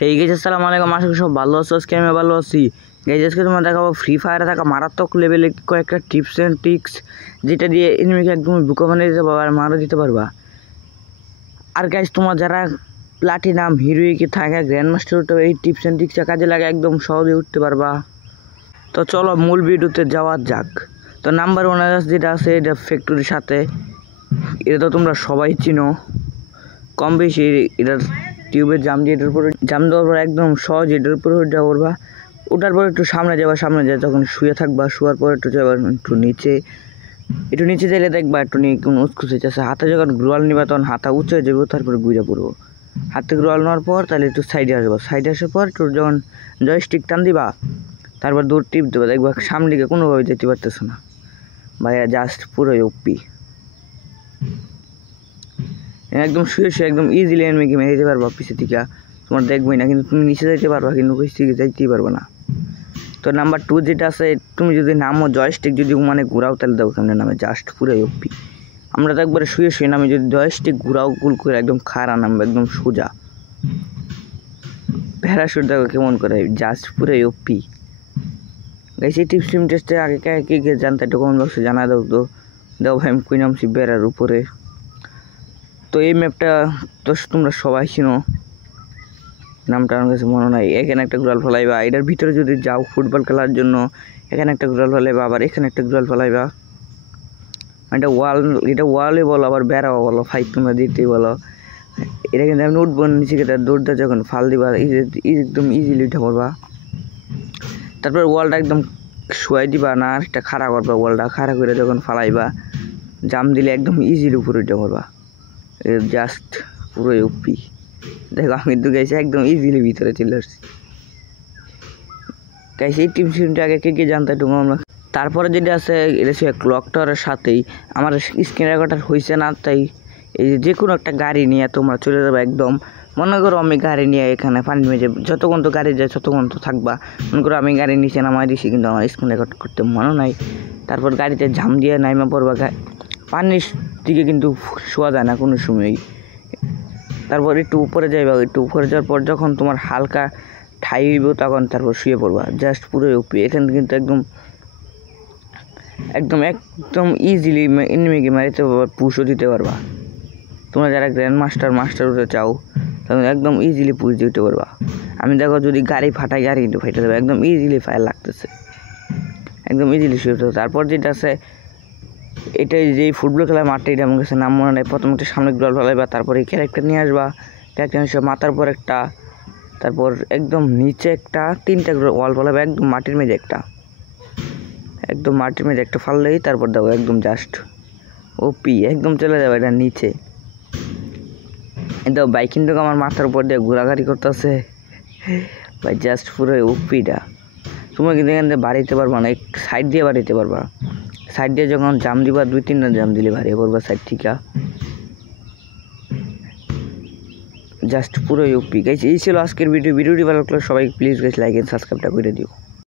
Hey guys, আসসালামু আলাইকুম। আশা করি সব ভালো আছো। আজকে আমি ভালো আছি। গাইস, আজকে তোমরা দেখাবো ফ্রি ফায়ারে থাকা মারাত্মক লেভেলে কয়েকটা টিপস অ্যান্ড ট্রিক্স, যেটা দিয়ে এনিমিকে একদম বোকা বানিয়ে দিতে পারবা আর মারও দিতে পারবা। আর গাইস, তোমার যারা প্লাটিনাম হিরোইকে থাকা গ্র্যান্ড মাস্টার উঠতে এই টিপস অ্যান্ড ট্রিক্সটা কাজে লাগে একদম সহজে উঠতে পারবা। তো চলো মূল ভিডিওতে যাওয়া যাক। তো নাম্বার 1 যেটা আছে, এটা ফ্যাক্টরির সাথে, এটা তো তোমরা সবাই চিনো কম বেশি। এটার টিউবের জাম দিয়ে এটার উপরে জাম দেওয়ার পর একদম সহজ এটার উপরে উঠা করবা। ওটার পর একটু সামনে যায় তখন শুয়ে থাকবা। শোয়ার পর একটু যাবা একটু নিচে যাইলে দেখবা একটু কোন উৎকুচ হয়েছে। হাতে যখন গ্রোয়াল নিবা তখন হাতা উঁচু হয়ে যাবো, তারপরে ঘুরে পড়বো। হাতে গ্রোয়াল নেওয়ার পর তাহলে একটু সাইডে আসবো। সাইডে আসার পর একটু যখন জয়স্টিক টান দিবা, তারপর দৌড় টিপ দেবা, দেখবা সামনে দিকে কোনোভাবে যেতে পারতেছো না। ভাইয়া জাস্ট পুরোই ওপি। একদম শুয়ে একদম ইজিলি এনিমিকে মেরে দিতে পারবা পিছে থেকে, তোমার দেখবই না। কিন্তু তুমি নিচে যাইতে পারবা, কিন্তু পিছ থেকে যাইতেই পারবে না। তো নাম্বার 2 যেটা আছে, তুমি যদি নামো জয়স্টিক যদি মানে ঘুরাও তাহলে দেখো সামনে নামে জাস্ট পুরোই ওপি। আমরা তো একবারে শুয়ে নামে, যদি জয়স্টিক ঘুরাও গুল করে একদম খাড়া নামবে, একদম সোজা। প্যারাশুট দেখো কেমন করে, জাস্ট পুরোই ওপি। গাইস, এই টিপস টেস্টে আগে কে জানতে একটু কমেন্ট বক্সে জানা দাও। তো দাও ভাই, আমি কই নামছি বেড়ার উপরে। তো এই ম্যাপটা তো তোমরা সবাই চিনো, নামটা আমার কাছে মনে নাই। এখানে একটা গ্রাল ফেলাইবা, এটার ভিতরে যদি যাও ফুটবল খেলার জন্য, এখানে একটা গ্রাল ফেলাইবা, আবার এখানে একটা গ্রাল ফেলাইবা। এটা ওয়ালে বলো, আবার বেড়াও বলো, ফাইট তোমরা দিতেই বলো। এটা কিন্তু আমি উঠবো নিচে গিয়ে দৌড়টা যখন ফাল দিবা একদম ইজিলি উঠে পড়বা। তারপর ওয়ালটা একদম শুয়াই দিবা না, একটা খাড়া করবা। ওয়ালটা খাড়া করে যখন ফালাইবা, জাম দিলে একদম ইজিলি উপরে উঠে পড়বা। জাস্ট পুরোই উপি। দেখো আমি তো গাইছি একদম ইজিলি ভিতরে চলে আসছি। গাইছি এই টিপসটা আগে কে জানতে একটু আমরা। তারপরে যেটা আছে, এটা ছিল ক্লক টাওয়ারের সাথেই। আমার স্ক্রিন রেকর্ডার হয়েছে না, তাই এই যে কোনো একটা গাড়ি নিয়ে তোমরা চলে যাবে। একদম মনে করো আমি গাড়ি নিয়ে এখানে পানি মেজে যতক্ষণ তো গাড়ি যায় ততক্ষণ তো থাকবা। মনে করো আমি গাড়ি নিচে নামাই দিছি, কিন্তু আমার স্ক্রিন রেকর্ড করতে মনে নাই। তারপর গাড়িতে ঝাম দিয়ে নাইমা পড়বা। পানির দিকে কিন্তু শোয়া যায় না কোনো সময়ই। তারপর একটু উপরে যাইবা, একটু উপরে যাওয়ার পর যখন তোমার হালকা ঠাই হইব তখন তারপর শুয়ে পড়বা। জাস্ট পুরোই উপরে। এখানে কিন্তু একদম ইজিলি এনিমিকে মারিতে পারবা, পুশও দিতে পারবা। তোমরা যারা গ্র্যান্ড মাস্টার উঠতে চাও তখন একদম ইজিলি পুশ দিতে পারবা। আমি দেখো যদি গাড়ি ফাটাই, গাড়ি কিন্তু ফাইটে দেবে, একদম ইজিলি ফায়ার লাগতেছে, একদম ইজিলি শুয়ে। তারপর যেটা আছে, এটাই যে ফুটবল খেলার মাঠটা, এটা আমার কাছে নাম মনে নেই। প্রথম একটা সামনে গ্লোয়াল ফেলাইবা, তারপরে ক্যারেক্টার নিয়ে আসবা। ক্যারেক্টার হিসেবে মাথার পর একটা, তারপর একদম নিচে একটা, 3টা ওয়াল ফেলাইবা। একদম মাটির মেঝে একটা ফাললেই তারপর দেখো একদম জাস্ট ওপি একদম চলে যাবে এটা নিচে। কিন্তু বাইক কিন্তু আমার মাথার উপর দিয়ে ঘোরাঘুরি করতেছে ভাই, জাস্ট পুরো ওপিটা। তোমরা কিন্তু এখান থেকে বাড়িতে পারবা না, সাইড দিয়ে বাড়িতে পারবা। সাইড দিয়ে যখন জাম দিবা, 2-3টা জাম দিলে বাড়িয়ে পড়বা সাইড থেকে। জাস্ট পুরো ইউপি। গাইস, এই ছিল আজকের ভিডিওটি ভালো লাগলে সবাই প্লিজ গাইস লাইক এন্ড সাবস্ক্রাইবটা করে দিও।